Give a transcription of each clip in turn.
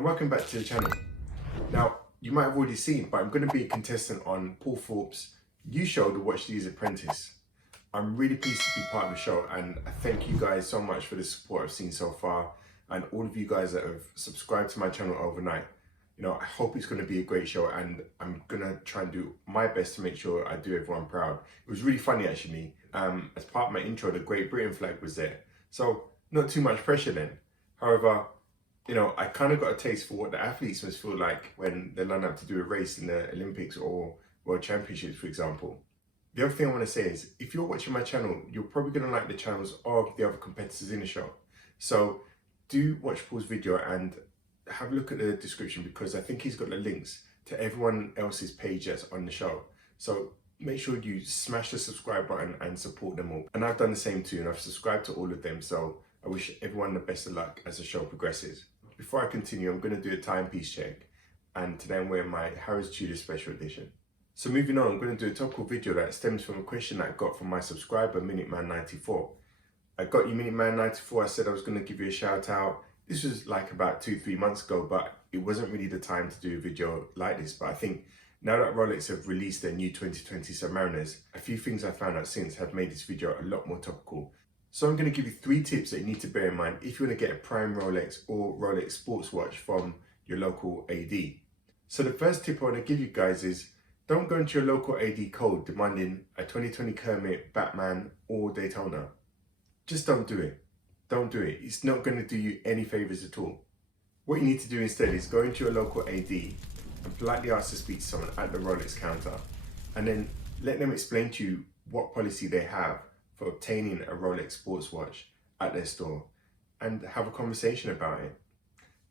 and welcome back to the channel. Now, you might have already seen, but I'm going to be a contestant on Paul Thorpe's new show, the Watch Dealers Apprentice. I'm really pleased to be part of the show, and I thank you guys so much for the support I've seen so far, and all of you guys that have subscribed to my channel overnight. You know, I hope it's going to be a great show, and I'm going to try and do my best to make sure I do everyone proud. It was really funny actually. As part of my intro, the Great Britain flag was there, so not too much pressure then. However, you know, I kind of got a taste for what the athletes must feel like when they line up to do a race in the Olympics or World Championships, for example. The other thing I want to say is, if you're watching my channel, you're probably going to like the channels of the other competitors in the show. So do watch Paul's video and have a look at the description, because I think he's got the links to everyone else's page that's on the show. So make sure you smash the subscribe button and support them all. And I've done the same too, and I've subscribed to all of them. So I wish everyone the best of luck as the show progresses. Before I continue, I'm going to do a timepiece check, and today I'm wearing my Harris Tudor Special Edition. So moving on, I'm going to do a topical video that stems from a question that I got from my subscriber, Minuteman94. I got you, Minuteman94. I said I was going to give you a shout out. This was like about 2-3 months ago, but it wasn't really the time to do a video like this. But I think now that Rolex have released their new 2020 Submariners, a few things I found out since have made this video a lot more topical. So I'm going to give you 3 tips that you need to bear in mind if you want to get a prime Rolex or Rolex sports watch from your local AD. So the first tip I want to give you guys is, don't go into your local AD cold demanding a 2020 Kermit, Batman or Daytona. Just don't do it. Don't do it. It's not going to do you any favours at all. What you need to do instead is go into your local AD and politely ask to speak to someone at the Rolex counter, and then let them explain to you what policy they have for obtaining a Rolex sports watch at their store, and have a conversation about it.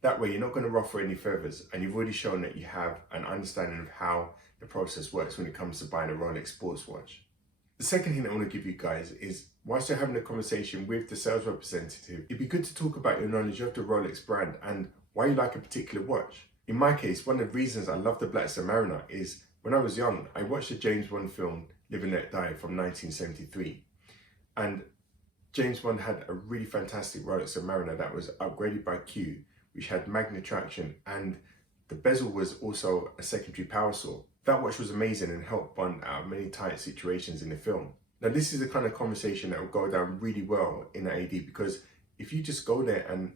That way you're not going to ruffle any feathers, and you've already shown that you have an understanding of how the process works when it comes to buying a Rolex sports watch. The second thing I want to give you guys is, whilst you're having a conversation with the sales representative, it'd be good to talk about your knowledge of the Rolex brand and why you like a particular watch. In my case, one of the reasons I love the Black Submariner is, when I was young, I watched the James Bond film Live and Let Die from 1973. And James Bond had a really fantastic Rolex Submariner that was upgraded by Q, which had magnet traction, and the bezel was also a secondary power saw. That watch was amazing and helped Bond out of many tight situations in the film. Now this is the kind of conversation that will go down really well in the AD, because if you just go there and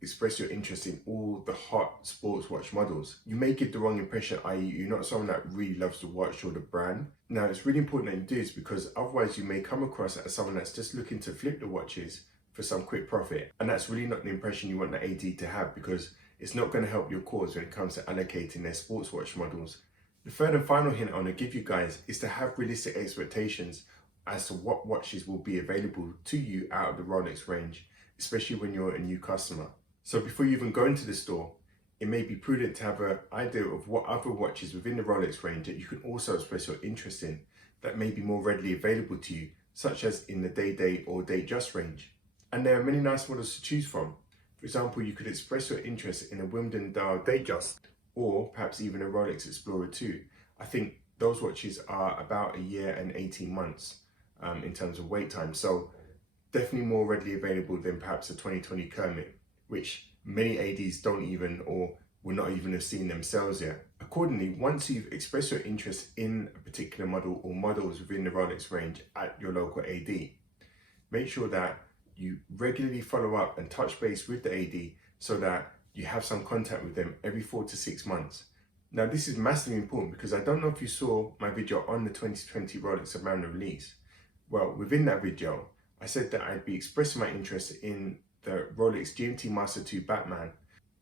express your interest in all the hot sports watch models, you may give the wrong impression, i.e. you're not someone that really loves the watch or the brand. Now it's really important that you do this, because otherwise you may come across as someone that's just looking to flip the watches for some quick profit, and that's really not the impression you want the AD to have, because it's not going to help your cause when it comes to allocating their sports watch models. The third and final hint I want to give you guys is to have realistic expectations as to what watches will be available to you out of the Rolex range, especially when you're a new customer. So before you even go into the store, it may be prudent to have an idea of what other watches within the Rolex range that you can also express your interest in, that may be more readily available to you, such as in the Day or Datejust range. And there are many nice models to choose from. For example, you could express your interest in a Wimbledon dial Datejust, or perhaps even a Rolex Explorer 2. I think those watches are about a year and 18 months in terms of wait time, so definitely more readily available than perhaps a 2020 Kermit, which many ADs don't even, or will not even have seen themselves yet. Accordingly, once you've expressed your interest in a particular model or models within the Rolex range at your local AD, make sure that you regularly follow up and touch base with the AD so that you have some contact with them every 4 to 6 months. Now this is massively important, because I don't know if you saw my video on the 2020 Rolex Submariner release. Well, within that video, I said that I'd be expressing my interest in the Rolex GMT Master 2 Batman,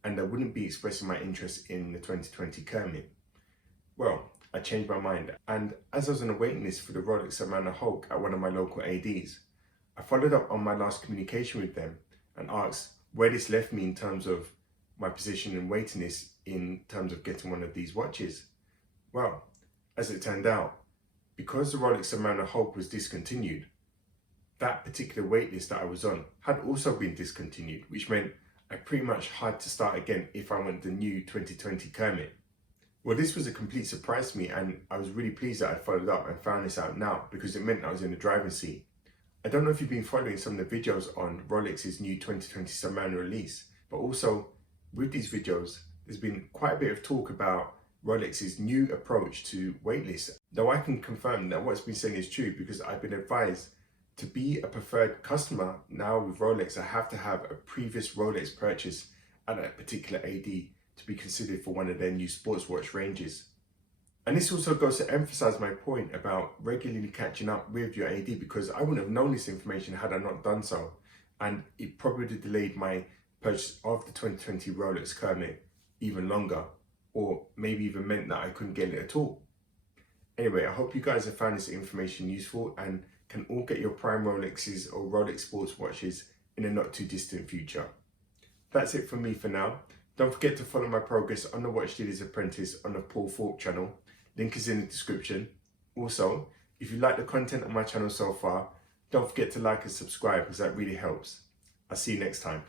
and I wouldn't be expressing my interest in the 2020 Kermit. Well, I changed my mind, and as I was on a waiting list for the Rolex Submariner Hulk at one of my local ADs, I followed up on my last communication with them and asked where this left me in terms of my position and waiting list in terms of getting one of these watches. Well, as it turned out, because the Rolex Submariner Hulk was discontinued, that particular waitlist that I was on had also been discontinued, which meant I pretty much had to start again if I wanted the new 2020 Kermit. Well, this was a complete surprise to me, and I was really pleased that I followed up and found this out now, because it meant I was in the driving seat. I don't know if you've been following some of the videos on Rolex's new 2020 Submariner release, but also with these videos, there's been quite a bit of talk about Rolex's new approach to waitlist. Though I can confirm that what's been said is true, because I've been advised to be a preferred customer now with Rolex, I have to have a previous Rolex purchase at a particular AD to be considered for one of their new sports watch ranges. And this also goes to emphasize my point about regularly catching up with your AD, because I wouldn't have known this information had I not done so. And it probably would have delayed my purchase of the 2020 Rolex Kermit even longer, or maybe even meant that I couldn't get it at all. Anyway, I hope you guys have found this information useful and can all get your prime Rolexes or Rolex sports watches in a not too distant future. That's it from me for now. Don't forget to follow my progress on the Watch Dealers Apprentice on the Paul Thorpe channel. Link is in the description. Also, if you like the content on my channel so far, don't forget to like and subscribe, because that really helps. I'll see you next time.